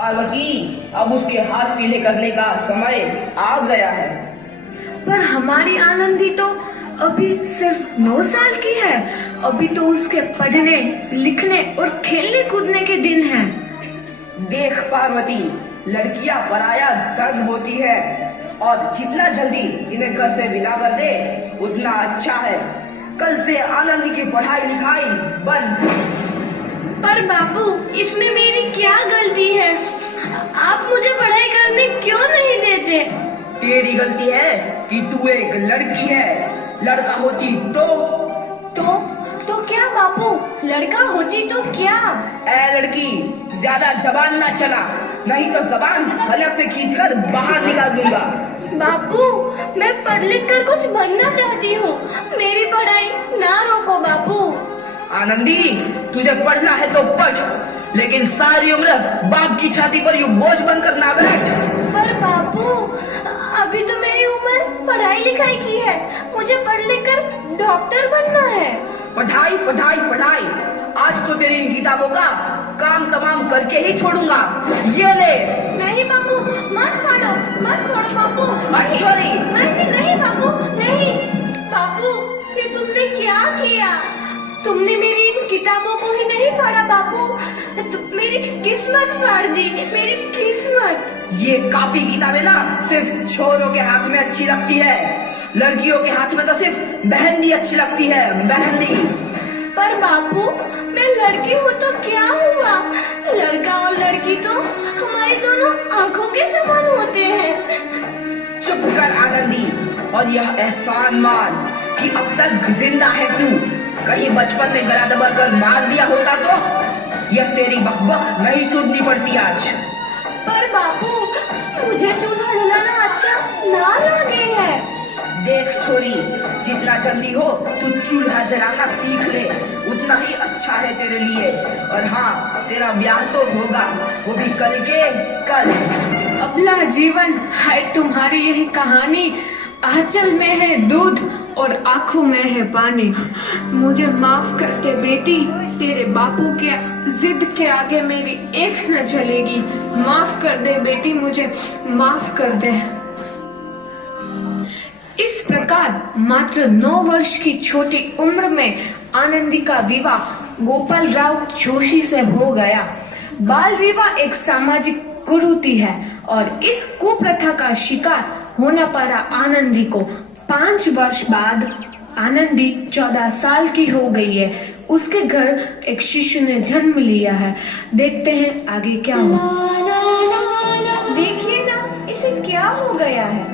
पार्वती, अब उसके हाथ पीले करने का समय आ गया है। पर हमारी आनंदी तो अभी सिर्फ 9 साल की है। अभी तो उसके पढ़ने, लिखने और खेलने कूदने के दिन हैं। देख पार्वती, लड़कियां पराया धन होती है और जितना जल्दी इन्हें घर से विदा कर दे उतना अच्छा है। कल से आनंद की पढ़ाई लिखाई बंद। पर बापू, इसमें मेरी क्या गलती है? आप मुझे पढ़ाई करने क्यों नहीं देते? तेरी गलती है कि तू एक लड़की है। लड़का होती तो क्या बापू? लड़का होती तो क्या? ए लड़की, ज्यादा जबान ना चला, नहीं तो जबान हलक से खींचकर बाहर निकाल दूंगा। बापू, मैं पढ़ लिख कर कुछ बनना चाहती हूँ। मेरी पढ़ाई ना रोको बापू। आनंदी, तुझे पढ़ना है तो पढ़, लेकिन सारी उम्र बाप की छाती पर यूं बोझ बनकर ना बैठ। पर बापू, अभी तो मेरी उम्र पढ़ाई लिखाई की है। मुझे पढ़ लिख कर डॉक्टर बनना है। पढ़ाई पढ़ाई पढ़ाई, आज तो तेरी इन किताबों का काम तमाम करके ही छोड़ूंगा। ये ले। नहीं बापू, मत फाड़ो, मत फोड़ो बापू। छोरी। नहीं बापू, नहीं। बापू, ये तुमने क्या किया? तुमने मेरी इन किताबों को ही नहीं फाड़ा बापू, मेरी किस्मत फाड़ दी, मेरी किस्मत। ये कॉपी किताबें ना सिर्फ छोरों के हाथ में अच्छी लगती है, लड़कियों के हाथ में तो सिर्फ मेहंदी अच्छी लगती है, मेहंदी। पर बापू, मैं लड़की हूँ तो क्या हुआ? लड़का और लड़की तो हमारी दोनों आंखों के समान होते हैं। चुप कर आनंदी, और यह एहसान मान कि अब तक जिंदा है तू। कहीं बचपन में गला दबा कर मार दिया होता तो यह तेरी बकबक नहीं सुननी पड़ती आज। पर बापू, मुझे चूल्हा जलाना अच्छा ना लगे है। देख छोरी, जितना जल्दी हो तू चूल्हा जलाना सीख ले, उतना ही अच्छा है तेरे लिए। और हाँ, तेरा ब्याह तो होगा, वो भी कल के कल। अपना जीवन है तुम्हारी यही कहानी। आंचल में है दूध और आंखों में है पानी। मुझे माफ कर दे बेटी, तेरे बापू के जिद के आगे मेरी एक न चलेगी। माफ कर दे बेटी, मुझे माफ कर दे। इस प्रकार मात्र 9 वर्ष की छोटी उम्र में आनंदी का विवाह गोपाल राव जोशी से हो गया। बाल विवाह एक सामाजिक कुरीति है और इस कुप्रथा का शिकार होना पड़ा आनंदी को। 5 वर्ष बाद आनंदी 14 साल की हो गई है। उसके घर एक शिशु ने जन्म लिया है। देखते हैं आगे क्या हुआ। देखिए ना, इसे क्या हो गया है?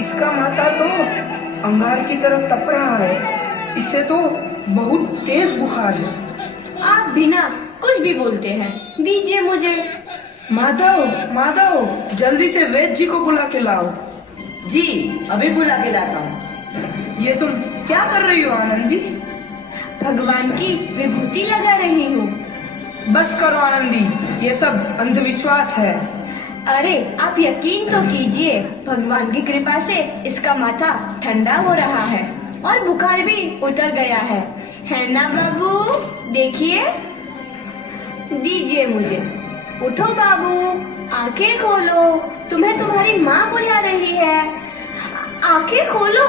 इसका माथा तो अंगार की तरफ तप रहा है। इसे तो बहुत तेज बुखार है। आप बिना कुछ भी बोलते हैं, दीजिए मुझे। माधव, जल्दी से वैद्य जी को बुला के लाओ। जी, अभी बुला के लाता हूँ। ये तुम क्या कर रही हो आनंदी? भगवान की विभूति लगा रही हूँ। बस करो आनंदी, ये सब अंधविश्वास है। अरे आप यकीन तो कीजिए, भगवान की कृपा से इसका माथा ठंडा हो रहा है और बुखार भी उतर गया है ना बाबू? देखिए, दीजिए मुझे। उठो बाबू, आंखें खोलो, तुम्हें तुम्हारी माँ बुला रही है। आंखें खोलो,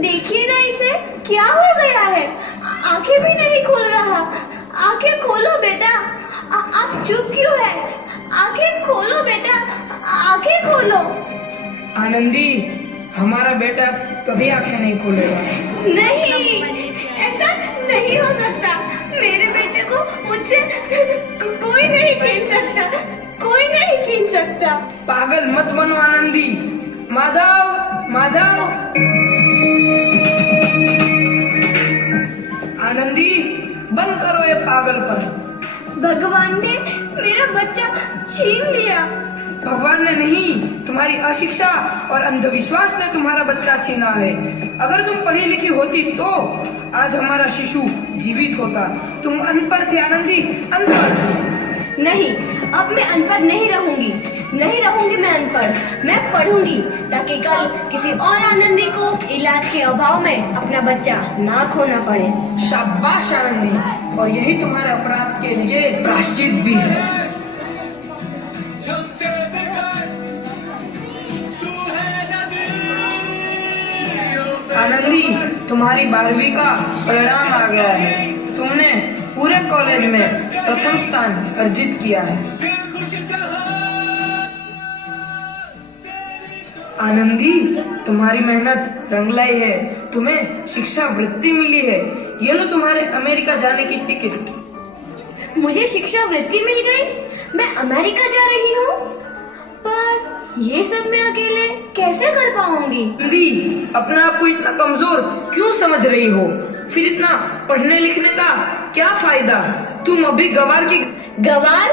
देखिए ना इसे क्या हो गया है। आंखें भी नहीं खोल रहा। आंखें खोलो बेटा। आप चुप क्यों है? आंखें खोलो बेटा, आंखें खोलो। आनंदी, हमारा बेटा कभी आंखें नहीं खोलेगा। नहीं, ऐसा नहीं हो सकता। मेरे बेटे को मुझसे कोई नहीं छीन सकता, कोई नहीं छीन सकता। पागल मत बनो आनंदी। माधव, आनंदी, बंद करो ये पागलपन। भगवान ने मेरा बच्चा छीन लिया। भगवान ने नहीं, तुम्हारी अशिक्षा और अंधविश्वास ने तुम्हारा बच्चा छीना है। अगर तुम पढ़ी लिखी होती तो आज हमारा शिशु जीवित होता। तुम अनपढ़ थे आनंदी, अनपढ़। नहीं, अब मैं अनपढ़ नहीं रहूंगी मैं अनपढ़। मैं पढ़ूंगी ताकि कल किसी और आनंदी को इलाज के अभाव में अपना बच्चा ना खोना पड़े। शाबाश आनंदी, और यही तुम्हारे अपराध के लिए प्रायश्चित भी है। आनंदी, तुम्हारी 12वीं का परिणाम आ गया है। तुमने पूरे कॉलेज में प्रथम स्थान अर्जित किया है। आनंदी, तुम्हारी मेहनत रंग लाई है। तुम्हें शिक्षा वृत्ति मिली है। ये लो तुम्हारे अमेरिका जाने की टिकट। मुझे शिक्षा वृत्ति मिल गई, मैं अमेरिका जा रही हूँ। पर ये सब मैं अकेले कैसे कर पाऊंगी? आनंदी, अपने आप को इतना कमजोर क्यों समझ रही हो? फिर इतना पढ़ने लिखने का क्या फायदा? तुम अभी गवार की गवार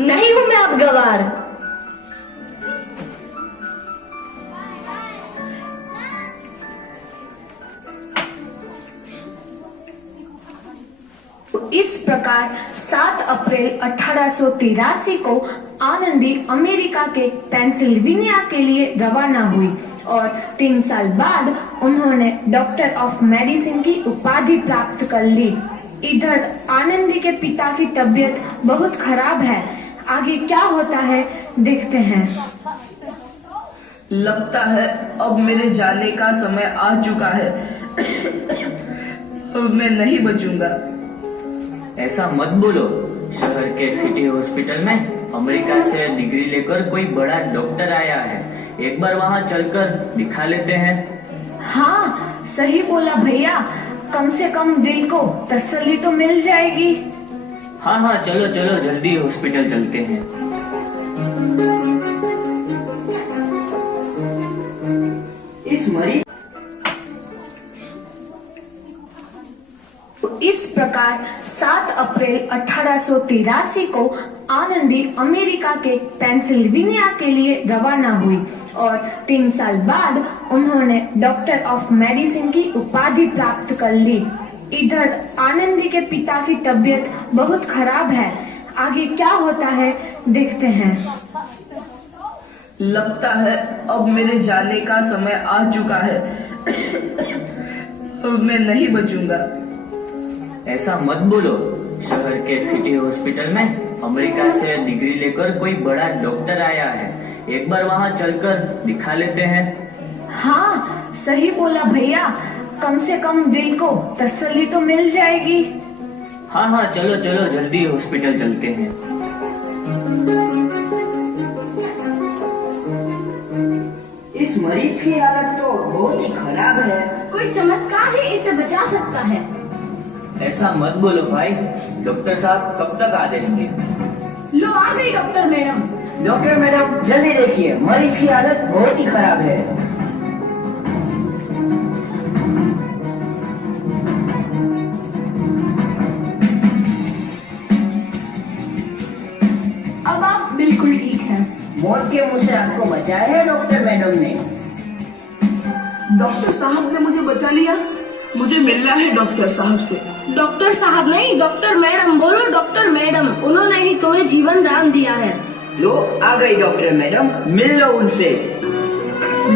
नहीं हूँ मैं अब गवार। इस प्रकार 7 अप्रैल 1883 को आनंदी अमेरिका के पेंसिल्वेनिया के लिए रवाना हुई और 3 साल बाद उन्होंने डॉक्टर ऑफ मेडिसिन की उपाधि प्राप्त कर ली। इधर आनंदी के पिता की तबीयत बहुत खराब है। आगे क्या होता है देखते हैं। लगता है अब मेरे जाने का समय आ चुका है। अब मैं नहीं बचूंगा। ऐसा मत बोलो। शहर के सिटी हॉस्पिटल में अमेरिका से डिग्री लेकर कोई बड़ा डॉक्टर आया है। एक बार वहाँ चलकर दिखा लेते हैं। हाँ, सही बोला भैया। कम से कम दिल को तसल्ली तो मिल जाएगी। हाँ हाँ, चलो चलो जल्दी हॉस्पिटल चलते हैं। इस मरीज इस प्रकार 7 अप्रैल 1883 को आनंदी अमेरिका के पेंसिल्वेनिया के लिए रवाना हुई और 3 साल बाद उन्होंने डॉक्टर ऑफ मेडिसिन की उपाधि प्राप्त कर ली। इधर आनंदी के पिता की तबीयत बहुत खराब है। आगे क्या होता है देखते हैं। लगता है अब मेरे जाने का समय आ चुका है। अब मैं नहीं बचूंगा। ऐसा मत बोलो। शहर के सिटी हॉस्पिटल में अमेरिका से डिग्री लेकर कोई बड़ा डॉक्टर आया है। एक बार वहाँ चलकर दिखा लेते हैं। हाँ, सही बोला भैया। कम से कम दिल को तसल्ली तो मिल जाएगी। हाँ हाँ, चलो चलो जल्दी हॉस्पिटल चलते हैं। इस मरीज की हालत तो बहुत ही खराब है। कोई चमत्कार ही इसे बचा सकता है। ऐसा मत बोलो भाई। डॉक्टर साहब कब तक आ जाएंगे? लो आ गई डॉक्टर मैडम। डॉक्टर मैडम जल्दी देखिए, मरीज की हालत बहुत ही खराब है। अब आप बिल्कुल ठीक हैं। मौत के मुंह से आपको बचाया है डॉक्टर मैडम ने। डॉक्टर साहब ने मुझे बचा लिया। मुझे मिलना है डॉक्टर साहब से। डॉक्टर साहब नहीं, डॉक्टर मैडम बोलो। डॉक्टर मैडम, उन्होंने ही तुम्हें जीवन दान दिया है। लो आ गई डॉक्टर मैडम, मिल लो उनसे।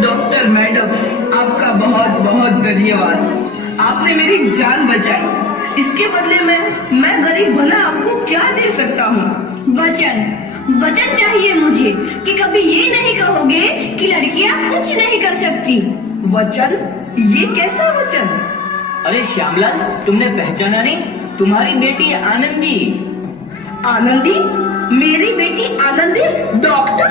डॉक्टर मैडम, आपका बहुत बहुत धन्यवाद। आपने मेरी जान बचाई। इसके बदले में मैं गरीब भला आपको क्या दे सकता हूँ? वचन चाहिए मुझे कि कभी ये नहीं कहोगे कि लड़कियां कुछ नहीं कर सकती। वचन? ये कैसा वचन? अरे श्यामलाल, तुमने पहचाना नहीं? तुम्हारी बेटी आनंदी। आनंदी? मेरी बेटी आनंदी डॉक्टर?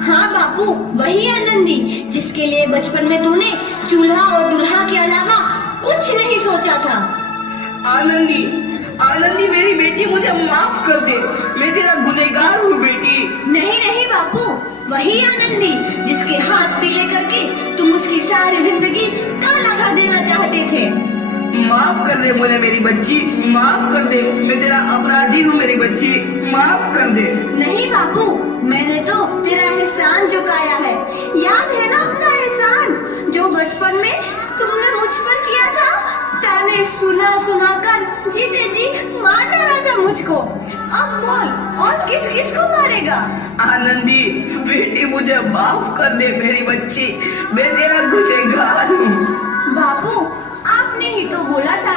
हाँ बापू, वही आनंदी जिसके लिए बचपन में तूने चूल्हा और दूल्हा के अलावा कुछ नहीं सोचा था। आनंदी, आनंदी मेरी बेटी, मुझे माफ कर दे। मैं तेरा गुनहगार हूँ बेटी। नहीं नहीं बापू, वही आनंदी जिसके हाथ पीले करके तुम उसकी सारी जिंदगी काला कर देना चाहते थे। माफ कर दे मुझे मेरी बच्ची, माफ कर दे। मैं तेरा अपराधी हूँ मेरी बच्ची, माफ कर दे। नहीं बापू, मैंने तो तेरा एहसान चुकाया है। याद है ना अपना एहसान जो बचपन में तुमने मुझ पर किया था? ताने सुना सुना कर जीते जी मार डाला था मुझको। अब बोल, और किस किस को मारेगा? आनंदी बेटी, मुझे माफ कर दे मेरी बच्ची। मैं तेरा गुनहगार हूँ। बापू, आपने ही तो बोला था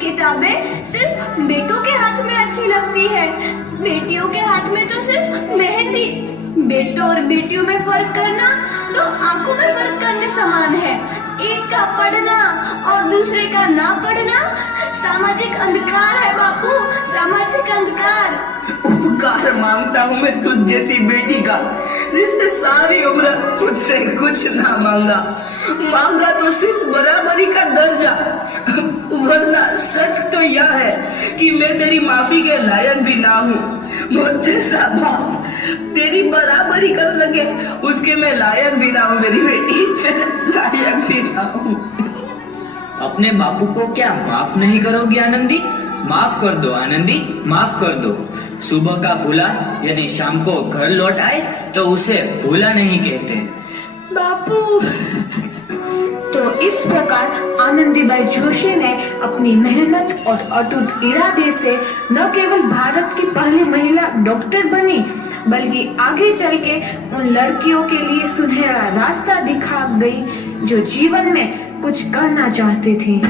किताबें सिर्फ बेटों के हाथ में अच्छी लगती है, बेटियों के हाथ में तो सिर्फ मेहंदी। बेटों और बेटियों में फर्क करना तो आंखों में फर्क करने समान है। एक का पढ़ना और दूसरे का ना पढ़ना सामाजिक अंधकार है बापू, सामाजिक अंधकार। उपकार मांगता हूँ मैं तुझ जैसी बेटी का, जिसने सारी उम्र मुझसे कुछ ना मांगा तो सिर्फ बराबरी का दर्जा, वरना सच तो यह है कि मैं तेरी माफी के लायक भी ना हूँ। मुझ जैसा बाप तेरी बराबरी कर सके उसके मैं लायक भी ना हूँ मेरी बेटी, लायक भी ना हूँ। अपने बापू को क्या माफ नहीं करोगी आनंदी? माफ कर दो आनंदी, माफ कर दो। सुबह का भूला यदि शाम को घर लौट आए तो उसे भूला नहीं कहते। बापू। तो इस प्रकार आनंदीबाई जोशी ने अपनी मेहनत और अटूट इरादे से न केवल भारत की पहली महिला डॉक्टर बनी, बल्कि आगे चल के उन लड़कियों के लिए सुनहरा रास्ता दिखा गई जो जीवन में कुछ करना चाहती थी।